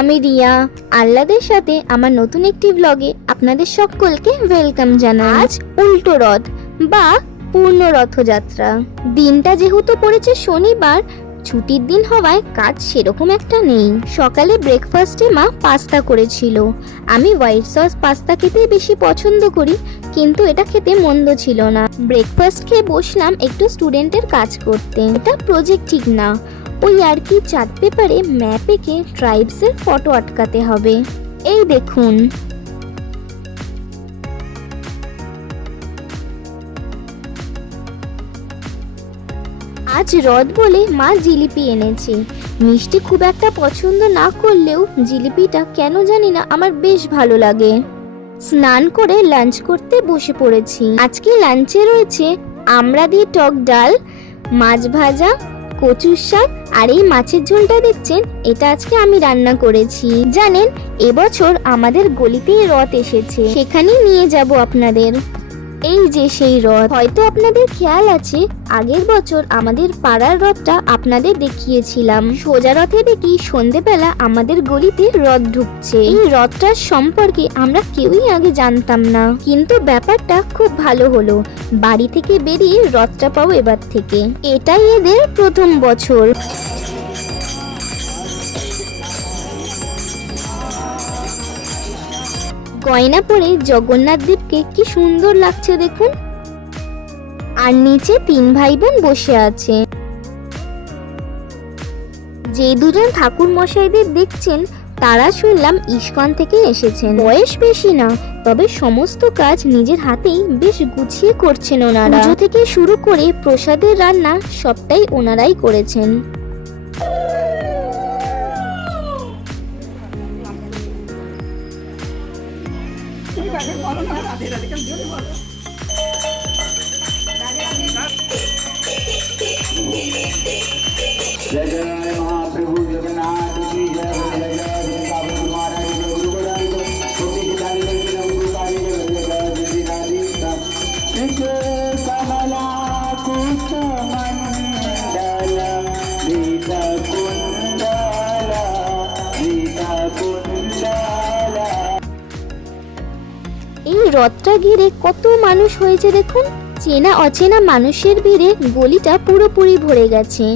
আমি রিয়া, আহ্লাদের সাথে আমার নতুন একটি ব্লগে আপনাদের সকলকে ওয়েলকাম জানাই। আজ উল্টো রথ বা পূর্ণ রথযাত্রা। দিনটা যেহেতু পড়েছে শনিবার, ছুটির দিন হওয়ায় কাজ সেরকম একটা নেই। সকালে ব্রেকফাস্টে মা পাস্তা করেছিল। আমি হোয়াইট সস পাস্তা খেতে বেশি পছন্দ করি, কিন্তু এটা খেতে মন্দ ছিল না। ব্রেকফাস্ট খেয়ে বসলাম একটু স্টুডেন্টের কাজ করতে। এটা প্রজেক্ট ঠিক না। ওই আর কি চার্ট পেপারে ম্যাপ এঁকে ট্রাইবসের ফটো আটকাতে হবে। এই দেখুন। আজ রদ বলে মা জিলিপি এনেছে। মিষ্টি খুব একটা পছন্দ না করলেও জিলিপিটা কেন জানি না আমার বেশ ভালো লাগে। স্নান করে লাঞ্চ করতে বসে পড়েছি। আজকে লাঞ্চে রয়েছে আমড়া দিয়ে টক ডাল, মাছ ভাজা কচুর শাক আর এই মাছের ঝোলটা দেখছেন, এটা আজকে আমি রান্না করেছি। জানেন, এবছর আমাদের গলিতেই রথ এসেছে, সেখানেই নিয়ে যাব আপনাদের। এই যে সেই রথ, হয়তো আপনাদের খেয়াল আছে, আগের বছর আমাদের পাড়ার রথটা আপনাদের দেখিয়েছিলাম। সোজা রথে দেখি সন্ধেবেলা আমাদের গলিতে রথ ঢুকছে। এই রথটার সম্পর্কে আমরা কেউই আগে জানতাম না। কিন্তু ব্যাপারটা খুব ভালো হলো। বাড়ি থেকে বেরিয়ে রথটা পাবো এবার থেকে। এটাই এদের প্রথম বছর। গয়না পরে জগন্নাথ দেবকে কি সুন্দর লাগছে দেখুন। আর নিচে তিন ভাই বোন বসে আছে। যে দুজন ঠাকুর মশাইদের দেখছেন, তারা শুনলাম ইস্কন থেকে এসেছেন। বয়স বেশি না, তবে সমস্ত কাজ নিজের হাতেই বেশ গুছিয়ে করছেন ওনারা। থেকে শুরু করে প্রসাদের রান্না সবটাই ওনারাই করেছেন। এই রথটা ঘিরে কত মানুষ হয়েছে দেখুন। চেনা অচেনা মানুষের ভিড়ে গলিটা পুরোপুরি ভরে গেছে।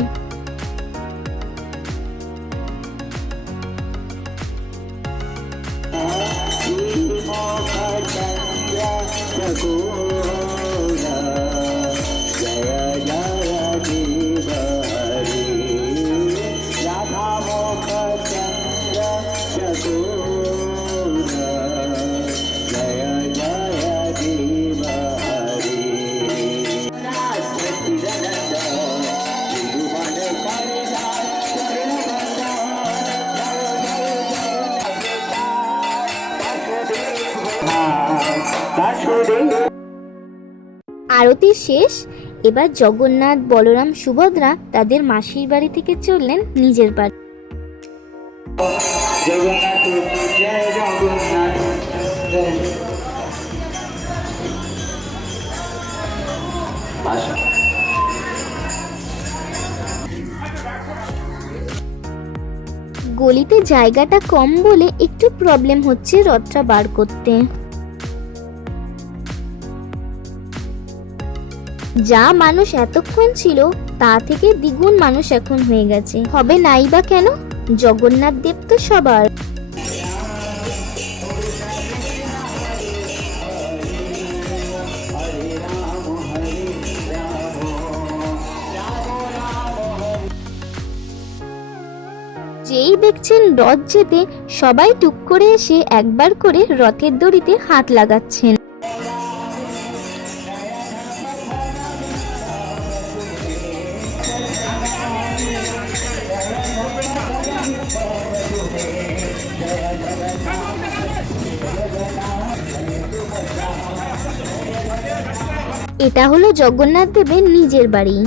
আরতি শেষ এবার জগন্নাথ বলরাম সুভদ্রা তাদের মাসির বাড়ি থেকে চললেন নিজের বাড়ি। জগন্নাথ। গলিতে জায়গাটা কম বলে একটু প্রবলেম হচ্ছে রথটা বার করতে। যা মানুষ এতক্ষণ ছিল, তা থেকে দ্বিগুণ মানুষ এখন হয়ে গেছে। হবে নাই বা কেন? জগন্নাথ দেব তো সবার। যেই দেখছেন রথ যেতে, সবাই টুক করে এসে একবার করে রথের দড়িতে হাত লাগাচ্ছেন। এটা হলো জগন্নাথ দেবের নিজের বাড়ি।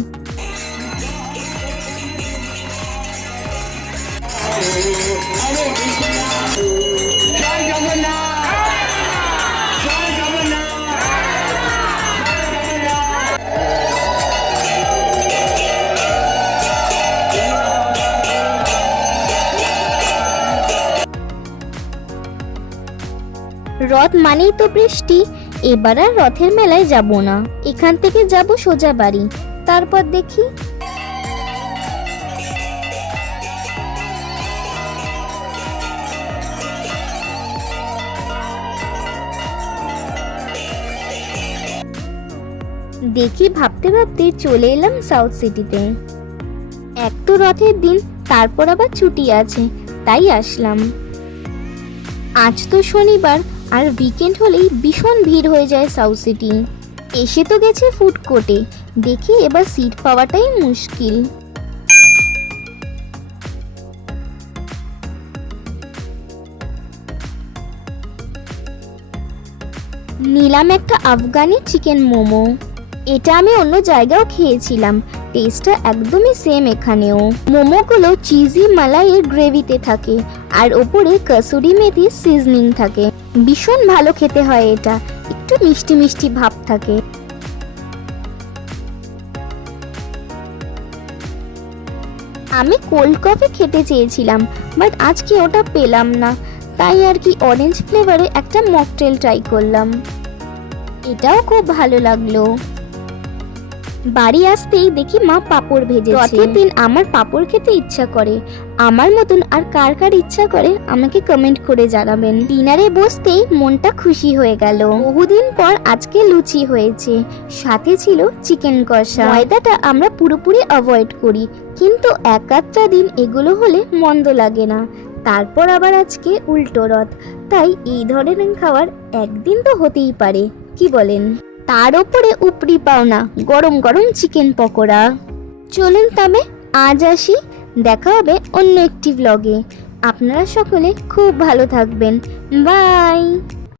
রথ মানেই তো বৃষ্টি। এবার আর রথের মেলায় যাব না। এখান থেকে যাব সোজা বাড়ি। তারপর দেখি। দেখি ভাবতে ভাবতে চলে এলাম সাউথ সিটিতে। এক তো রথের দিন, তারপর আবার ছুটি আছে, তাই আসলাম। আজ তো শনিবার আর উইকেন্ড হলেই ভীষণ ভিড় হয়ে যায় সাউথ সিটি এসে তো গেছে ফুড কোর্টে দেখি এবার সিট পাওয়াটাই মুশকিল। নিলাম একটা আফগানি চিকেন মোমো। এটা আমি অন্য জায়গাও খেয়েছিলাম। টেস্টটা একদমই সেম এখানেও। মোমোগুলো চিজি মালাইয়ের গ্রেভিতে থাকে। আর ওপরে কসুরি মেথি সিজনিং থাকে। ভীষণ ভালো খেতে হয় এটা। একটু মিষ্টি মিষ্টি ভাব থাকে। আমি কোল্ড কফি খেতে চেয়েছিলাম বাট আজকে ওটা পেলাম না। তাই আর কি অরেঞ্জ ফ্লেভারে একটা মকটেল ট্রাই করলাম। এটাও খুব ভালো লাগল। বাড়ি আসতেই দেখি মা পাপড় ভেজেছে। রথের দিন আমার পাপড় খেতে ইচ্ছা করে। আমার মতন আর কার কার ইচ্ছা করে আমাকে কমেন্ট করে জানাবেন। ডিনারে বসতেই মনটা খুশি হয়ে গেল। বহুদিন পর আজকে লুচি হয়েছে। সাথে ছিল চিকেন কষা। ময়দাটা আমরা পুরোপুরি অ্যাভয়েড করি কিন্তু এক আধটা দিন এগুলো হলে মন্দ লাগে না। তারপর আবার আজকে উল্টো রথ। তাই এই ধরনের খাবার একদিন তো হতেই পারে কি বলেন? তার ওপরে উপরি পাওনা, গরম গরম চিকেন পকোড়া। চলুন তবে আজ আসি, দেখা হবে অন্য একটি ব্লগে আপনারা সকলে খুব ভালো থাকবেন। বাই